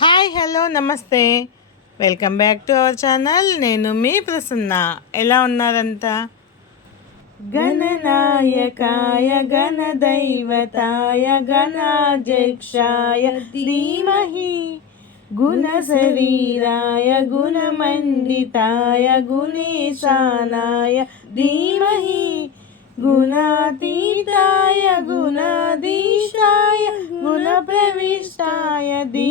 Hi hello నమస్తే. Welcome back to our channel. నేను మీ ప్రసన్న. ఎలా ఉన్నారంతా? గణనాయకాయ గణదైవతాయ గణాధ్యక్షాయ ధీమహి గుణశరీరాయ గుణమండితాయ గుణేశానాయ ధీమహి గుణాతీతాయ గుణాధీశాయ గుణప్రవిష్టాయ ధీ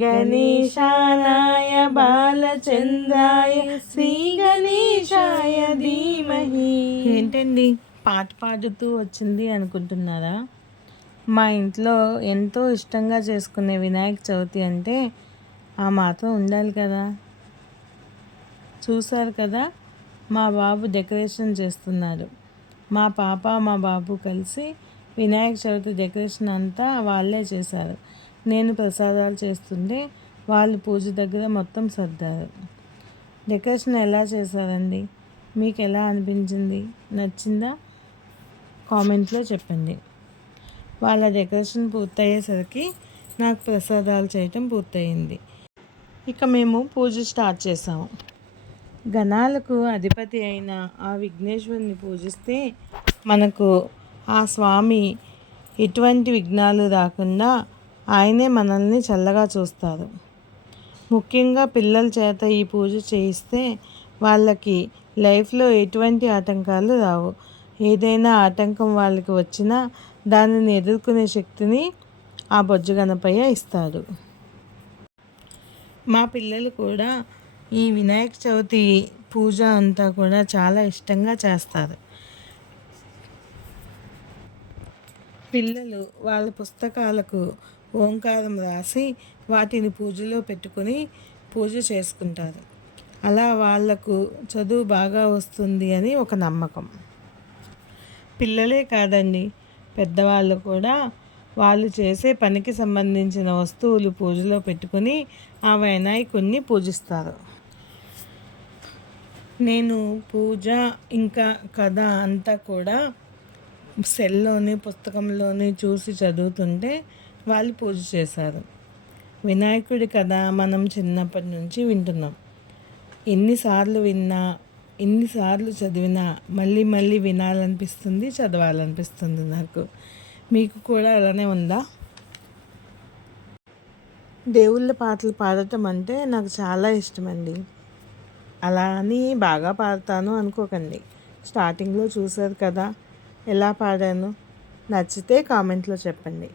గణేశానాయ బాలచంద్రాయ శ్రీ గణేశాయ ధీమహి ఏంటండి? పాట పాడుతూ వచ్చింది అనుకుంటున్నారా? మా ఇంట్లో ఎంతో ఇష్టంగా చేసుకునే వినాయక చవితి అంటే ఆ మాత్రం ఉండాలి కదా. చూసారు కదా? మా బాబు డెకరేషన్ చేస్తున్నారు. మా పాప మా బాబు కలిసి వినాయక చవితి డెకరేషన్ అంతా వాళ్ళే చేశారు. నేను ప్రసాదాలు చేస్తుంటే వాళ్ళు పూజ దగ్గర మొత్తం సర్దారు. డెకరేషన్ ఎలా చేశారండి? మీకు ఎలా అనిపించింది? నచ్చిందా? కామెంట్లో చెప్పండి. వాళ్ళ డెకరేషన్ పూర్తయ్యేసరికి నాకు ప్రసాదాలు చేయటం పూర్తయింది. ఇక మేము పూజ స్టార్ట్ చేసాము గణాలకు అధిపతి అయిన ఆ విఘ్నేశ్వరుని పూజిస్తే మనకు ఆ స్వామి ఎటువంటి విఘ్నాలు రాకుండా ఆయనే మనల్ని చల్లగా చూస్తారు ముఖ్యంగా పిల్లల చేత ఈ పూజ చేయిస్తే వాళ్ళకి లైఫ్లో ఎటువంటి ఆటంకాలు రావు. ఏదైనా ఆటంకం వాళ్ళకి వచ్చినా దానిని ఎదుర్కొనే శక్తిని ఆ బొజ్జు గణపయ్య ఇస్తాడు. మా పిల్లలు కూడా ఈ వినాయక చవితి పూజ అంతా కూడా చాలా ఇష్టంగా చేస్తారు. పిల్లలు వాళ్ళ పుస్తకాలకు ఓంకారం రాసి వాటిని పూజలో పెట్టుకొని పూజ చేసుకుంటారు. అలా వాళ్ళకు చదువు బాగా వస్తుంది అని ఒక నమ్మకం. పిల్లలే కాదండి పెద్దవాళ్ళు కూడా వాళ్ళు చేసే పనికి సంబంధించిన వస్తువులు పూజలో పెట్టుకొని ఆ వినాయకుడిని పూజిస్తారు. నేను పూజ ఇంకా కథ అంతా కూడా సెల్లోని పుస్తకంలోని చూసి చదువుతుంటే వాళ్ళు పూజ చేశారు. వినాయకుడి కథ మనం చిన్నప్పటి నుంచి వింటున్నాం. ఎన్నిసార్లు విన్నా ఎన్నిసార్లు చదివినా మళ్ళీ మళ్ళీ వినాలనిపిస్తుంది చదవాలనిపిస్తుంది నాకు. మీకు కూడా అలానే ఉందా? దేవుళ్ళ పాటలు పాడటం అంటే నాకు చాలా ఇష్టమండి. అలా అని బాగా పాడతాను అనుకోకండి. స్టార్టింగ్లో చూసారు కదా ఎలా పాడాను? నచ్చితే కామెంట్లో చెప్పండి.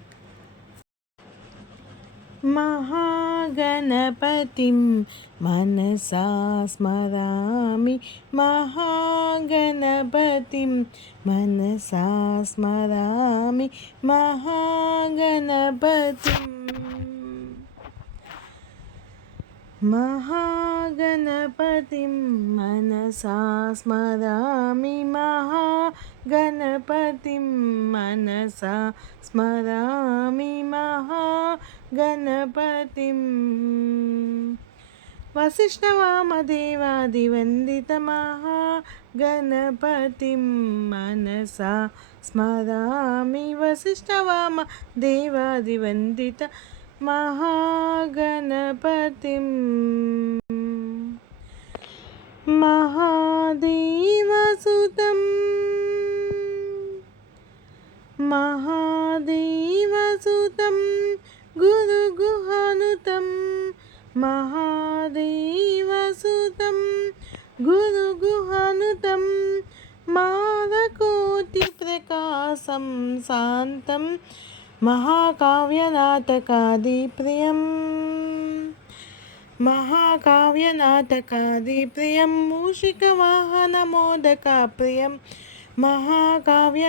महागणपतिं मनसा स्मरामि। महागणपतिं मनसा स्मरामि। महागणपतिम् महागणपतिं मनसा स्मरामि। महागणपतिं मनसा स्मरामि। महागणपतिं वसिष्ठवामदेवादिवन्दितमहागणपतिं मनसा स्मरामि वसिष्ठवामदेवादिवन्दित महागणपतिं महादेवसुतं महादेवसुतं మహాదేవసుతం గురుగుహనుతం మాదకోటి ప్రకాశం శాంతం మహాకావ్యనాటకాదిప్రియం. మహాకావ్యనాటకాదిప్రియం మూషికవాహనమోదక ప్రియం. महाकाव्यनाटकादि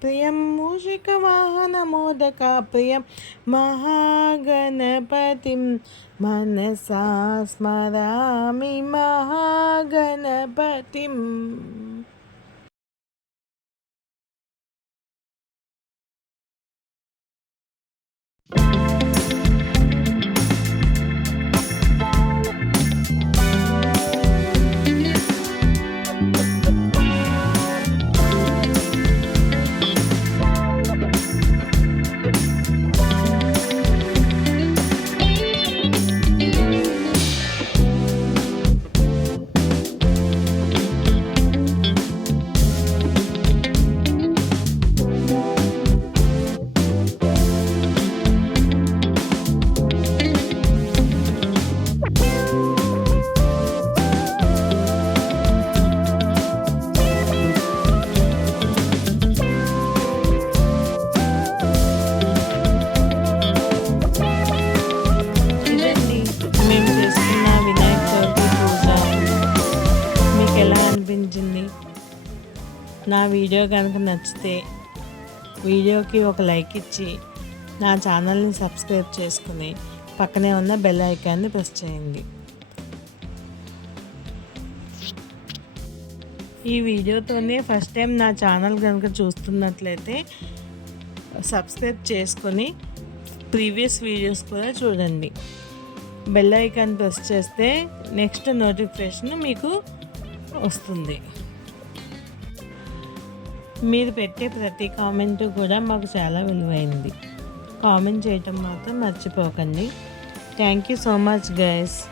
प्रियं मूषिकवाहनमोदका प्रियं महागणपतिं मनसा स्मरामि महागणपतिम् నా వీడియో కనుక నచ్చితే వీడియోకి ఒక లైక్ ఇచ్చి నా ఛానల్ని సబ్స్క్రైబ్ చేసుకుని పక్కనే ఉన్న బెల్ ఐకాన్ని ప్రెస్ చేయండి. ఈ వీడియోతోనే ఫస్ట్ టైం నా ఛానల్ కనుక చూస్తున్నట్లయితే సబ్స్క్రైబ్ చేసుకొని ప్రీవియస్ వీడియోస్ కూడా చూడండి. బెల్ ఐకాన్ ప్రెస్ చేస్తే నెక్స్ట్ నోటిఫికేషన్ మీకు వస్తుంది. మీరు పెట్టే ప్రతి కామెంట్ కూడా మాకు చాలా విలువైంది. కామెంట్ చేయటం మాత్రం మర్చిపోకండి. Thank you so much guys